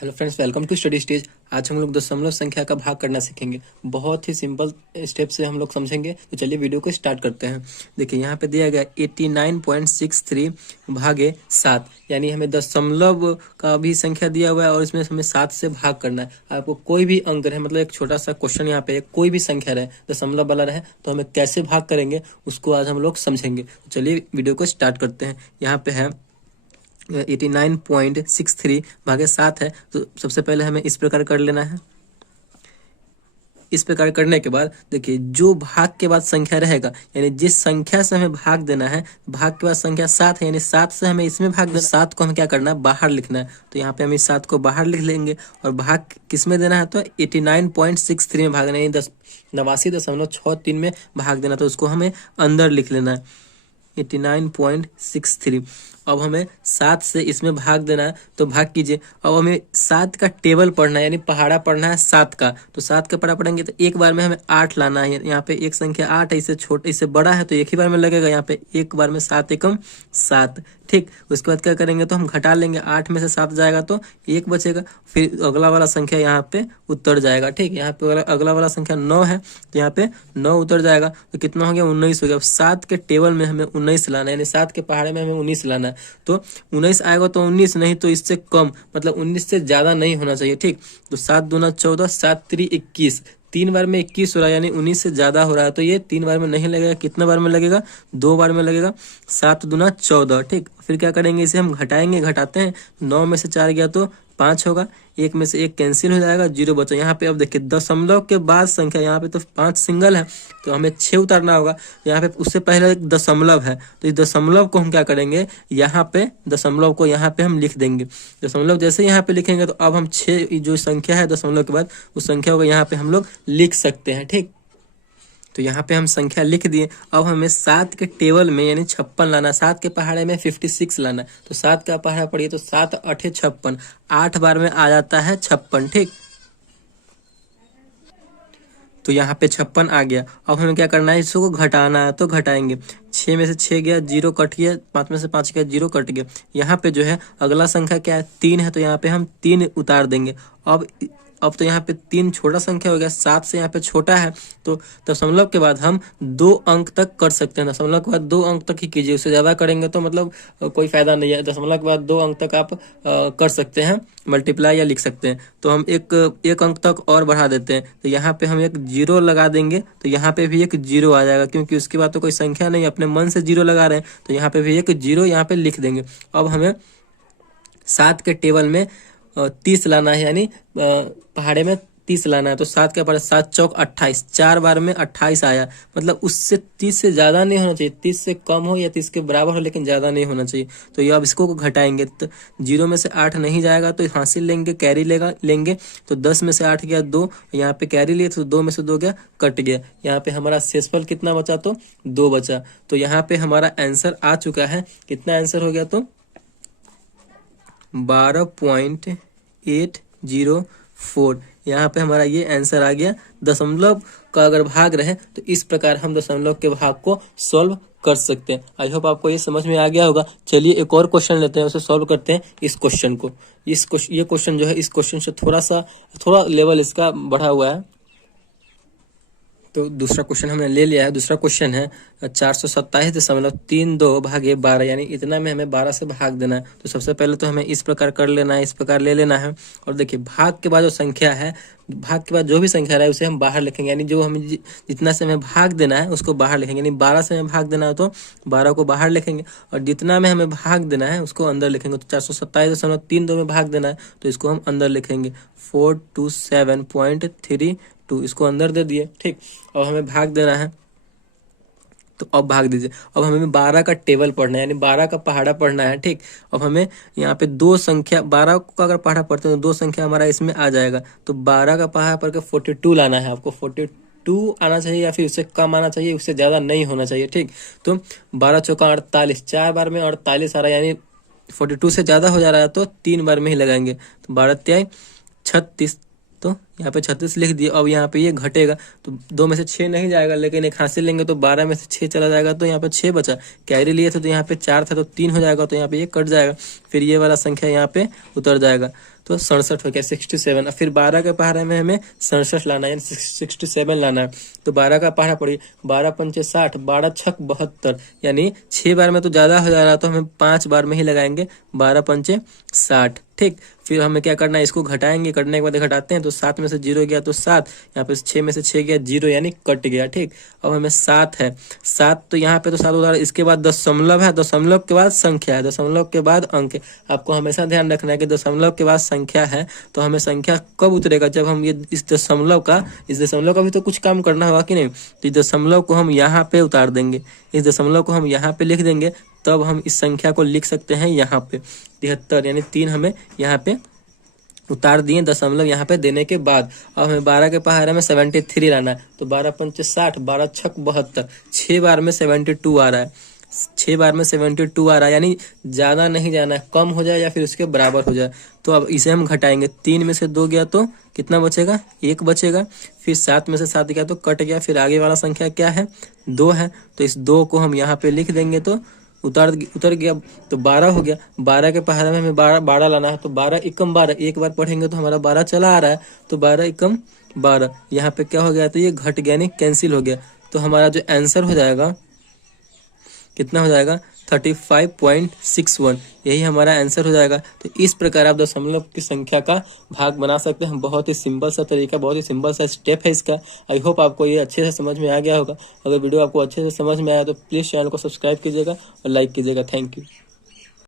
Hello friends, welcome to study stage. आज हम लोग दशमलव संख्या का भाग करना सीखेंगे। बहुत ही सिंपल स्टेप से हम लोग समझेंगे। तो चलिए वीडियो को स्टार्ट करते हैं। देखिए यहाँ पे दिया गया 89.63 भागे 7, यानी हमें दशमलव का भी संख्या दिया हुआ है और इसमें हमें 7 से भाग करना है। आपको कोई भी अंक रहे, मतलब एक छोटा सा क्वेश्चन यहाँ पे कोई भी संख्या रहे, दशमलव वाला रहे, तो हमें कैसे भाग करेंगे उसको आज हम लोग समझेंगे। तो चलिए वीडियो को स्टार्ट करते हैं। यहाँ पे है 89.63 भागे 7 है। तो सबसे पहले हमें इस प्रकार कर लेना है। इस प्रकार करने के बाद देखिए जो भाग के बाद संख्या रहेगा, यानी जिस संख्या से हमें भाग देना है, भाग के बाद संख्या 7 है, यानी 7 से हमें इसमें भाग देना। 7 को हमें क्या करना है, बाहर लिखना है। तो यहाँ पे हम इस 7 को बाहर लिख लेंगे और भाग किस में देना है, तो 89.63 में भागना है, 89.63 में भाग देना। तो उसको हमें अंदर लिख लेना है 89.63। अब हमें 7 से इसमें भाग देना है, तो भाग कीजिए। अब हमें 7 का टेबल पढ़ना है, यानी पहाड़ा पढ़ना है 7 का। तो 7 का पढ़ा पढ़ेंगे तो एक बार में हमें 8 लाना है। यहाँ पे एक संख्या 8 है, इससे छोटा इससे बड़ा है, तो एक ही बार में लगेगा। यहाँ पे एक बार में 7 एकम 7। ठीक, उसके बाद क्या करेंगे, तो हम घटा लेंगे। 8 में से 7 जाएगा तो 1 बचेगा, फिर अगला वाला संख्या यहाँ पे उतर जाएगा। ठीक, यहाँ पे अगला वाला संख्या 9 है, तो यहाँ पे 9 उतर जाएगा। तो कितना हो गया, 19 हो गया। अब 7 के टेबल में हमें 19 लाना है, यानी 7 के पहाड़े में हमें 19 लाना है। तो 19 आएगा तो 19 नहीं, तो इससे कम, मतलब 19 से ज्यादा नहीं होना चाहिए। ठीक, तो 7 दूना 14, 7 3 21, 3 बार में 21 हो रहा है, यानी 19 से ज्यादा हो रहा है। तो ये 3 बार में नहीं लगेगा, कितना बार में लगेगा, 2 बार में लगेगा। 7 दूना 14। ठीक, फिर क्या करेंगे, इसे हम घटाएंगे। घटाते हैं, 9 में से 4 गया तो 5 होगा, 1 में से 1 कैंसिल हो जाएगा, 0 बचा। यहाँ पे अब देखिए दशमलव के बाद संख्या, यहाँ पे तो 5 सिंगल है, तो हमें 6 उतारना होगा। यहाँ पे उससे पहले एक दशमलव है, तो इस दशमलव को हम क्या करेंगे, यहाँ पे दशमलव को यहाँ पे हम लिख देंगे। दशमलव जैसे यहाँ पे लिखेंगे तो अब हम 6 जो संख्या है दशमलव के बाद, उस संख्या को यहाँ पे हम लोग लिख सकते हैं। ठीक, तो यहाँ पे हम संख्या लिख दिए। अब हमें 7 के टेबल में यानी 56 लाना, 7 के पहाड़े में 56 लाना। तो 7 का पहाड़ा पढ़िए, तो 7 8 56, 8 बार में आ जाता है 56। ठीक, तो यहाँ पे 56 आ गया। अब हमें क्या करना है, इसको घटाना है, तो घटाएंगे। 6 में से 6 गया, 0 कट गया। 5 में से 5 गया, 0 कट गया। यहाँ पे जो है अगला संख्या क्या है, 3 है, तो यहाँ पे हम 3 उतार देंगे। अब तो यहाँ पे 3 छोटा संख्या हो गया, 7 से यहाँ पे छोटा है। तो दशमलव के बाद हम 2 अंक तक कर सकते हैं। दशमलव के बाद 2 अंक तक ही कीजिए, उससे ज्यादा करेंगे तो मतलब कोई फायदा नहीं है। दशमलव के बाद 2 अंक तक आप कर सकते हैं, मल्टीप्लाई या लिख सकते हैं। तो हम एक अंक तक और बढ़ा देते हैं, तो यहाँ पे हम एक 0 लगा देंगे। तो यहाँ पे भी एक 0 आ जाएगा, क्योंकि उसके बाद तो कोई संख्या नहीं, अपने मन से 0 लगा रहे हैं, तो यहाँ पे भी एक 0 यहाँ पे लिख देंगे। अब हमें 7 के टेबल में 30 लाना है, यानी पहाड़े में 30 लाना है। तो 7 के पहाड़े 7 चौक 28, 4 बार में 28 आया। मतलब उससे 30 से ज्यादा नहीं होना चाहिए, 30 से कम हो या 30 के बराबर हो, लेकिन ज्यादा नहीं होना चाहिए। तो ये अब इसको घटाएंगे, तो 0 में से 8 नहीं जाएगा, तो हासिल लेंगे, कैरी लेंगे। तो 10 में से 8 गया 2, यहाँ पे कैरी लिए, तो 2 में से 2 गया, कट गया। यहाँ पे हमारा शेषफल कितना बचा, तो 2 बचा। तो यहाँ पे हमारा आंसर आ चुका है। कितना आंसर हो गया, तो 12.804। यहाँ पे हमारा ये आंसर आ गया। दशमलव का अगर भाग रहे तो इस प्रकार हम दशमलव के भाग को सॉल्व कर सकते हैं। आई होप आपको ये समझ में आ गया होगा। चलिए एक और क्वेश्चन लेते हैं, उसे सॉल्व करते हैं। इस क्वेश्चन को, ये क्वेश्चन जो है, इस क्वेश्चन से थोड़ा लेवल इसका बढ़ा हुआ है। तो दूसरा क्वेश्चन हमने ले लिया है। दूसरा क्वेश्चन है 427.32 भागे 12, यानी इतना में हमें 12 से भाग देना है। तो सबसे पहले तो हमें इस प्रकार कर लेना है, इस प्रकार ले लेना है। और देखिए भाग के बाद जो संख्या है, भाग के बाद जो भी संख्या रहा है उसे हम बाहर लिखेंगे, यानी जो हमें जितना से हमें भाग देना है उसको बाहर लिखेंगे। यानी 12 से हमें भाग देना है तो 12 को बाहर लिखेंगे, और जितना में हमें भाग देना है उसको अंदर लिखेंगे। तो 427.32 में भाग देना है, तो इसको हम अंदर लिखेंगे। 427.32 इसको अंदर दे दिए। ठीक, अब हमें भाग देना है, तो अब भाग दीजिए। अब हमें 12 का टेबल पढ़ना है, यानी 12 का पहाड़ा पढ़ना है। ठीक, अब हमें यहाँ पे 2 संख्या, 12 का अगर पहाड़ा पढ़ते हैं तो 2 संख्या हमारा इसमें आ जाएगा। तो 12 का पहाड़ा पढ़ के 42 लाना है आपको। 42 आना चाहिए, या फिर उससे कम आना चाहिए, उससे ज्यादा नहीं होना चाहिए। ठीक, तो 12 चौका 48, 4 बार में 48 आ रहा है, यानी 42 से ज्यादा हो जा रहा है, तो 3 बार में ही लगाएंगे। तो 12 त्याई 36, तो यहाँ पे 36 लिख दिए। अब यहाँ पे ये घटेगा, तो 2 में से 6 नहीं जाएगा, लेकिन एक हासिल लेंगे तो 12 में से 6 चला जाएगा, तो यहाँ पे 6 बचा। कैरी लिए थे तो यहाँ पे 4 था, तो 3 हो जाएगा, तो यहाँ पे ये कट जाएगा। फिर ये वाला संख्या यहाँ पे उतर जाएगा। तो 67 हो गया 67। और फिर 12 के पहाड़े में हमें 67 लाना है, यानी 67 लाना है। तो 12 का पहाड़ा पड़ी, 12 पंचे 60, 12 छक 72, यानी 6 बार में तो ज्यादा हो जा रहा, तो हमें 5 बार में ही लगाएंगे, 12 पंचे 60। ठीक, फिर हमें क्या करना है, इसको घटाएंगे, कटने के बाद घटाते हैं तो 7 में से 0 गया तो 7, यहाँ पे 6 में से 6 गया 0, यानी कट गया। ठीक, अब हमें 7 है, 7 तो यहाँ पे तो 7 उतार, इसके बाद दशमलव है, दशमलव के बाद संख्या है, दशमलव के बाद अंक है। आपको हमेशा ध्यान रखना है कि दशमलव के बाद संख्या है, तो हमें संख्या कब उतरेगा, जब हम ये इस दशमलव का भी तो कुछ काम करना होगा कि नहीं, तो इस दशमलव को हम यहाँ पे उतार देंगे, इस दशमलव को हम यहाँ पे लिख देंगे, तब हम इस संख्या को लिख सकते हैं यहाँ पे 73, यानी 3 हमें यहाँ पे उतार दिए दशमलव यहाँ पे देने के बाद। अब हमें 12 के पहाड़े में 73 लाना है, तो 12 पंचे 60, 12 छक 72, 6 बार में 72 आ रहा है, 6 बार में 72 आ रहा है, यानी ज्यादा नहीं जाना है, कम हो जाए या फिर उसके बराबर हो जाए। तो अब इसे हम घटाएंगे, 3 में से 2 गया तो कितना बचेगा, 1 बचेगा, फिर 7 में से 7 गया तो कट गया, फिर आगे वाला संख्या क्या है, 2 है, तो इस 2 को हम यहाँ पे लिख देंगे, तो उतर गया, तो 12 हो गया। 12 के पहाड़े में हमें 12 लाना है, तो 12 एकम 12, एक बार पढ़ेंगे तो हमारा 12 चला आ रहा है, तो 12 एकम 12, यहाँ पे क्या हो गया, तो ये घट गया, नहीं कैंसिल हो गया। तो हमारा जो आंसर हो जाएगा कितना हो जाएगा, 35.61, यही हमारा आंसर हो जाएगा। तो इस प्रकार आप दशमलव की संख्या का भाग बना सकते हैं, बहुत ही सिंपल सा तरीका, बहुत ही सिंपल सा स्टेप है इसका। आई होप आपको ये अच्छे से समझ में आ गया होगा। अगर वीडियो आपको अच्छे से समझ में आया तो प्लीज चैनल को सब्सक्राइब कीजिएगा और लाइक कीजिएगा। Thank you.